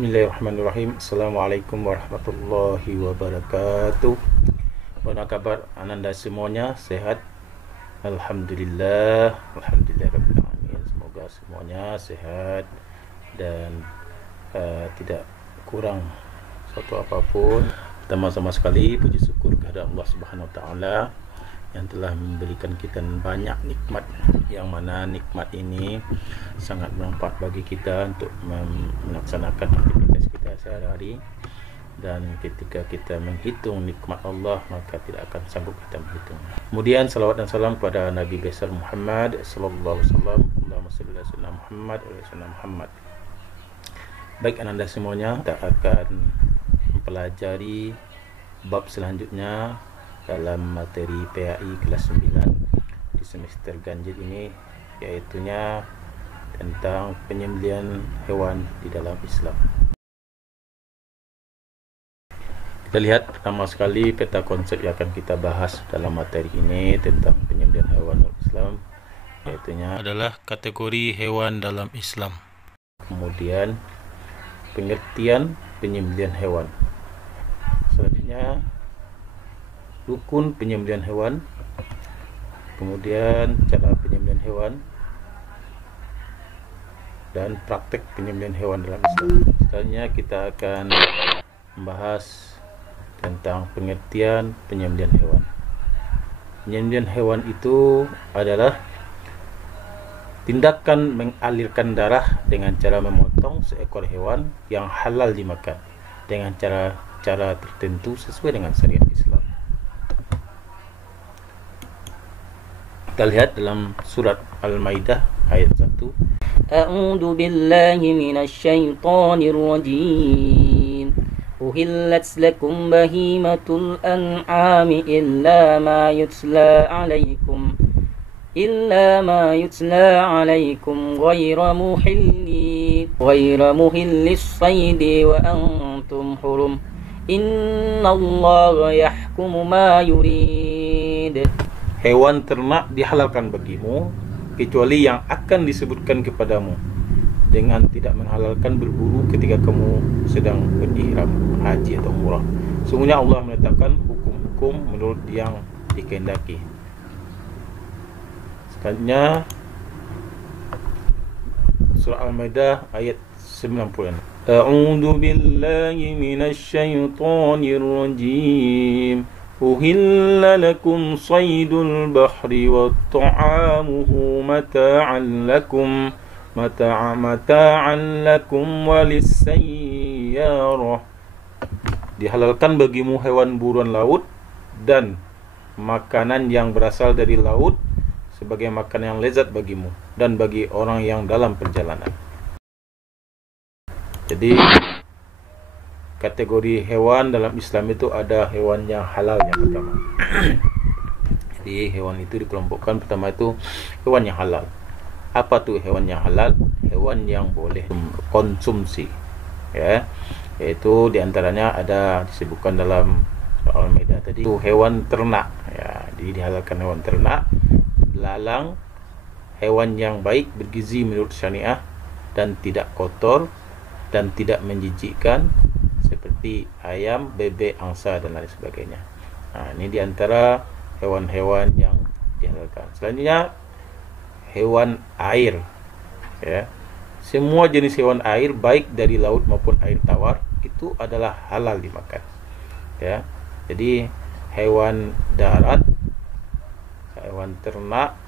Bismillahirrahmanirrahim. Assalamualaikum warahmatullahi wabarakatuh. Apa kabar Ananda semuanya? Sehat? Alhamdulillah. Alhamdulillah rabbil alamin. Semoga semuanya sehat dan tidak kurang suatu apapun. Pertama-tama sekali puji syukur kepada Allah Subhanahu wa taala yang telah memberikan kita banyak nikmat, yang mana nikmat ini sangat bermanfaat bagi kita untuk melaksanakan aktivitas kita sehari-hari. Dan ketika kita menghitung nikmat Allah, maka tidak akan sanggup kita menghitung. Kemudian salawat dan salam kepada Nabi besar Muhammad sallallahu alaihi wasallam. Allahumma shalli ala sayyidina Muhammad wa ala sayyidina Muhammad. Baik Ananda semuanya, kita akan mempelajari bab selanjutnya dalam materi PAI kelas 9 di semester ganjil ini, yaitunya tentang penyembelihan hewan di dalam Islam. Kita lihat pertama sekali peta konsep yang akan kita bahas dalam materi ini tentang penyembelihan hewan dalam Islam, yaitunya adalah kategori hewan dalam Islam. Kemudian pengertian penyembelihan hewan. Selanjutnya rukun penyembelihan hewan, kemudian cara penyembelihan hewan, dan praktek penyembelihan hewan dalam Islam. Selanjutnya kita akan membahas tentang pengertian penyembelihan hewan. Penyembelihan hewan itu adalah tindakan mengalirkan darah dengan cara memotong seekor hewan yang halal dimakan dengan cara tertentu sesuai dengan syariat Islam. Kita lihat dalam surat Al-Maidah ayat 1. A'udzu billahi minasy syaithanir rajim. Uhillat lakum bahimatul an'ami illa ma yutla 'alaikum ghayra muhillis saydi wa antum hurum. Innallaha yahkumu ma yurid. Hewan ternak dihalalkan bagimu kecuali yang akan disebutkan kepadamu, dengan tidak menghalalkan berburu ketika kamu sedang berihram haji atau umrah. Sungguhnya Allah menetapkan hukum-hukum menurut yang dikehendaki. Selanjutnya surah Al-Maidah ayat 96. A'udzu billahi minasy syaithanir rajim. أهل لكم صيد البحر وطعامه متاعا لكم وللسيارة. Dihalalkan bagimu hewan buruan laut dan makanan yang berasal dari laut sebagai makanan yang lezat bagimu dan bagi orang yang dalam perjalanan. Jadi kategori hewan dalam Islam itu ada hewan yang halal yang pertama. Jadi hewan itu dikelompokkan, pertama itu hewan yang halal. Apa tuh hewan yang halal? Hewan yang boleh konsumsi, ya. Yaitu diantaranya ada disebutkan dalam soal Al-Maidah tadi, itu hewan ternak, ya. Jadi dihalalkan hewan ternak, belalang, hewan yang baik bergizi menurut syariah dan tidak kotor dan tidak menjijikkan, seperti ayam, bebek, angsa dan lain sebagainya. Nah, ini diantara hewan-hewan yang dihalalkan. Selanjutnya hewan air, ya. Semua jenis hewan air baik dari laut maupun air tawar itu adalah halal dimakan, ya. Jadi hewan darat, hewan ternak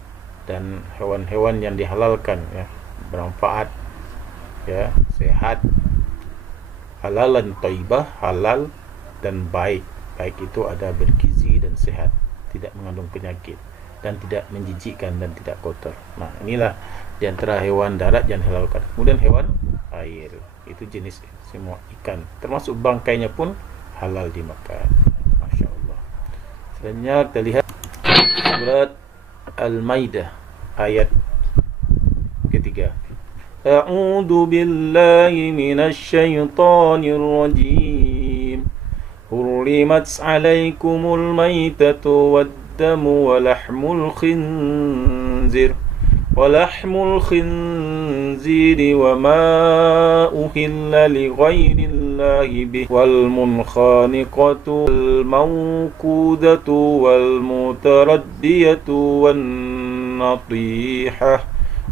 dan hewan-hewan yang dihalalkan, ya, bermanfaat, ya, sehat, halalan thayyibah, halal dan baik. Baik itu ada bergizi dan sehat, tidak mengandung penyakit dan tidak menjijikkan dan tidak kotor. Nah, inilah di antara hewan darat yang dihalalkan. Kemudian hewan air, itu jenis semua ikan, termasuk bangkainya pun halal dimakan. Masya Allah. Selanjutnya kita lihat surat Al-Maidah ayat ketiga. A'udzu billahi minasy syaithanir rajim. Hurrimat 'alaikumul maitatu wad-damu wa lahmul khinzir ولحم الخنزير وما أهل لغير الله به والمنخنقة والموقوذة والمتردية والنطيحة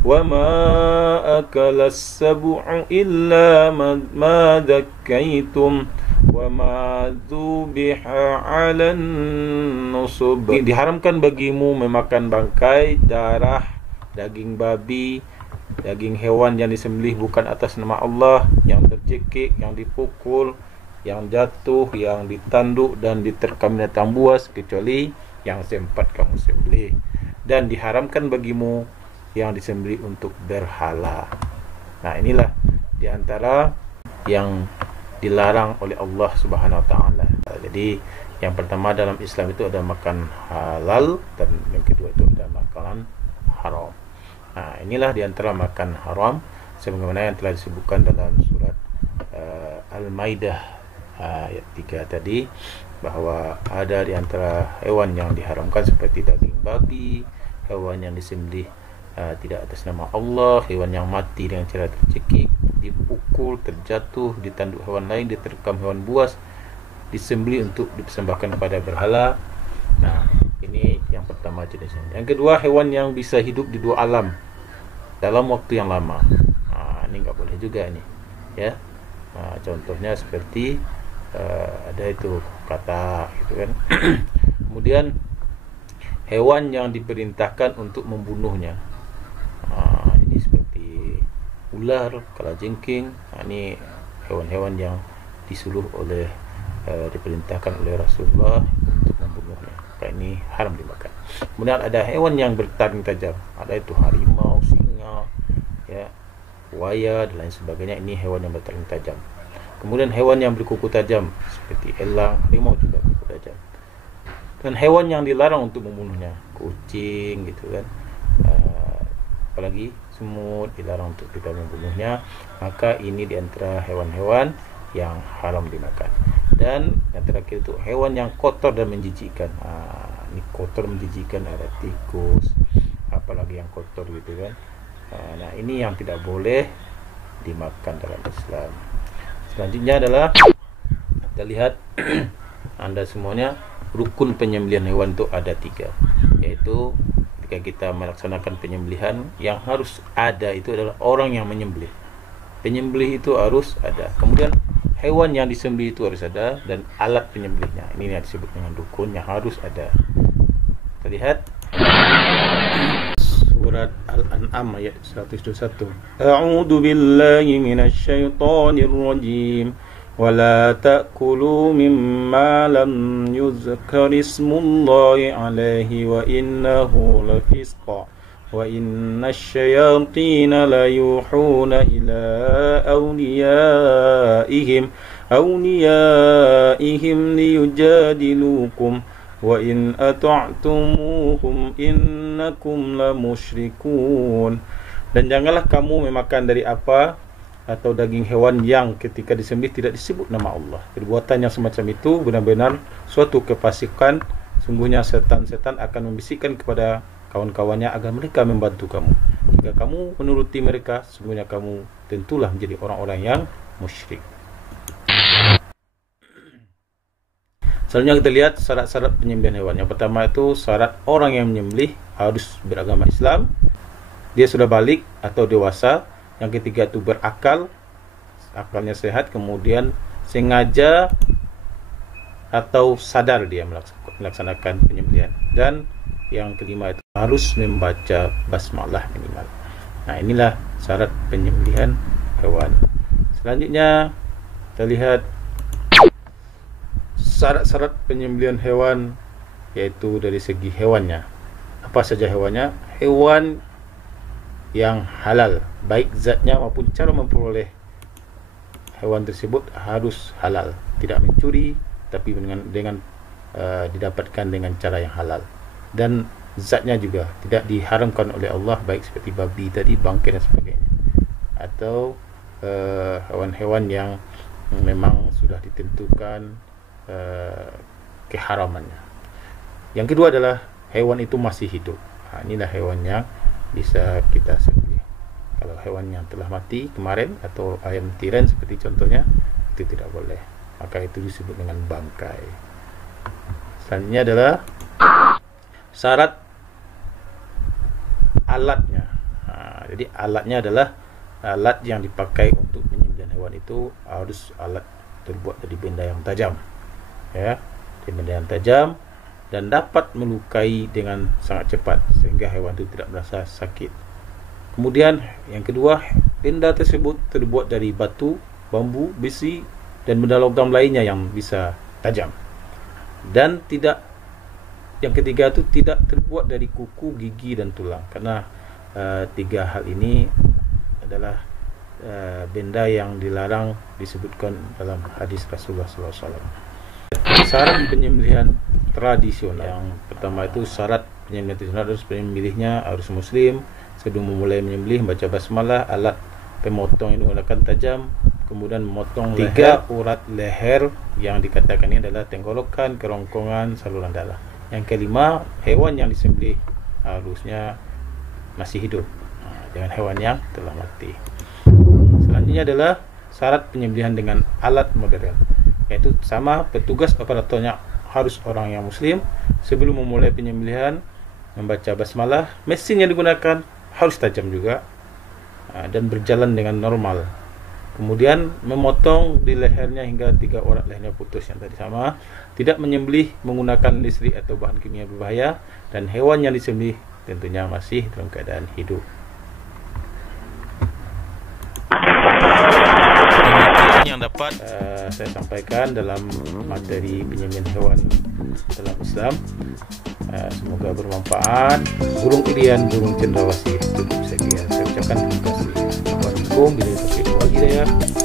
وما أكل السبع إلا ما ذكيتم وما ذبح على النصب. Diharamkan bagimu memakan bangkai, darah, daging babi, daging hewan yang disembelih bukan atas nama Allah, yang tercekik, yang dipukul, yang jatuh, yang ditanduk dan diterkam binatang buas, kecuali yang sempat kamu sembelih. Dan diharamkan bagimu yang disembelih untuk berhala. Nah, inilah diantara yang dilarang oleh Allah Subhanahu Wa Taala. Jadi yang pertama dalam Islam itu ada makan halal, dan yang kedua itu ada makanan haram. Nah, inilah diantara makan haram sebagaimana yang telah disebutkan dalam surat Al-Maidah ayat 3 tadi, bahwa ada diantara hewan yang diharamkan seperti daging babi, hewan yang disembelih tidak atas nama Allah, hewan yang mati dengan cara tercekik, dipukul, terjatuh, ditanduk hewan lain, diterkam hewan buas, disembelih untuk dipersembahkan kepada berhala. Nah, ini yang pertama jenisnya. Yang kedua, hewan yang bisa hidup di dua alam dalam waktu yang lama. Ini nggak boleh juga ini, ya. Contohnya seperti ada itu katak, gitu kan. Kemudian hewan yang diperintahkan untuk membunuhnya. Ini seperti ular, kalajengking. Ini hewan-hewan yang disuruh oleh diperintahkan oleh Rasulullah untuk membunuhnya. Ini haram dimakan. Kemudian ada hewan yang bertaring tajam, ada itu harimau, singa, ya, buaya dan lain sebagainya. Ini hewan yang bertaring tajam. Kemudian hewan yang berkuku tajam seperti elang, harimau juga berkuku tajam. Dan hewan yang dilarang untuk membunuhnya, kucing, gitu kan. Apalagi semut dilarang untuk kita membunuhnya. Maka ini diantara hewan-hewan yang haram dimakan. Dan yang terakhir itu hewan yang kotor dan menjijikkan. Ini kotor menjijikkan, ada tikus, apalagi yang kotor, gitu kan. Nah, ini yang tidak boleh dimakan dalam Islam. Selanjutnya adalah kita lihat Anda semuanya, rukun penyembelihan hewan itu ada 3, yaitu ketika kita melaksanakan penyembelihan, yang harus ada itu adalah orang yang menyembelih. Penyembelih itu harus ada. Kemudian hewan yang disembelih itu harus ada, dan alat penyembelihnya. Ini yang disebut dengan rukun yang harus ada. Kita lihat surat Al-An'am ayat 121. A'udzu billahi minasyaitonir rajim. ولا تأكلوا مما لم يذكر اسم الله عليه وإنه لفسق وإن الشياطين ليوحون إلى أوليائهم ليجادلوكم وإن أطعتموهم إنكم لمشركون. Dan janganlah kamu memakan dari apa atau daging hewan yang ketika disembelih tidak disebut nama Allah. Perbuatan yang semacam itu benar-benar suatu kefasikan. Sungguhnya setan-setan akan membisikkan kepada kawan-kawannya agar mereka membantu kamu. Jika kamu menuruti mereka, sungguhnya kamu tentulah menjadi orang-orang yang musyrik. Selanjutnya kita lihat syarat-syarat penyembelihan hewan. Yang pertama itu syarat orang yang menyembelih harus beragama Islam, dia sudah balik atau dewasa. Yang ketiga itu berakal, akalnya sehat, kemudian sengaja atau sadar dia melaksanakan penyembelihan. Dan yang kelima itu harus membaca basmalah minimal. Nah, inilah syarat penyembelihan hewan. Selanjutnya kita lihat syarat-syarat penyembelihan hewan, yaitu dari segi hewannya. Apa saja hewannya? Hewan yang halal, baik zatnya maupun cara memperoleh hewan tersebut harus halal, tidak mencuri, tapi dengan didapatkan dengan cara yang halal. Dan zatnya juga tidak diharamkan oleh Allah, baik seperti babi tadi, bangkai dan sebagainya, atau hewan-hewan yang memang sudah ditentukan keharamannya. Yang kedua adalah hewan itu masih hidup. Inilah hewan yang bisa kita sembelih. Kalau hewan yang telah mati kemarin atau ayam tiren seperti contohnya, itu tidak boleh, maka itu disebut dengan bangkai. Selanjutnya adalah syarat alatnya. Jadi alatnya adalah alat yang dipakai untuk menyembelih hewan itu harus alat terbuat dari benda yang tajam, ya, dari benda yang tajam dan dapat melukai dengan sangat cepat sehingga hewan itu tidak merasa sakit. Kemudian yang kedua, benda tersebut terbuat dari batu, bambu, besi dan benda logam lainnya yang bisa tajam. Dan yang ketiga itu tidak terbuat dari kuku, gigi dan tulang, karena tiga hal ini adalah benda yang dilarang disebutkan dalam hadis Rasulullah SAW. Syarat penyembelihan tradisional, yang pertama itu syarat penyembelihan tradisional harus penyembelihnya harus muslim. Sebelum memulai menyembelih baca basmalah, alat pemotong yang digunakan tajam, kemudian memotong tiga urat leher yang dikatakan ini adalah tenggorokan, kerongkongan, saluran darah. Yang kelima, hewan yang disembelih harusnya masih hidup, jangan hewan yang telah mati. Selanjutnya adalah syarat penyembelihan dengan alat modern, yaitu sama, petugas operatornya harus orang yang muslim. Sebelum memulai penyembelihan membaca basmalah, mesin yang digunakan harus tajam juga dan berjalan dengan normal. Kemudian memotong di lehernya hingga 3 urat lehernya putus, yang tadi sama. Tidak menyembelih menggunakan listrik atau bahan kimia berbahaya, dan hewan yang disembelih tentunya masih dalam keadaan hidup. Yang dapat saya sampaikan dalam materi penyembelihan hewan dalam Islam. Semoga bermanfaat. Burung pilihan burung cendrawasih. Cukup sekian. Saya ucapkan terima kasih. Assalamualaikum warahmatullahi wabarakatuh.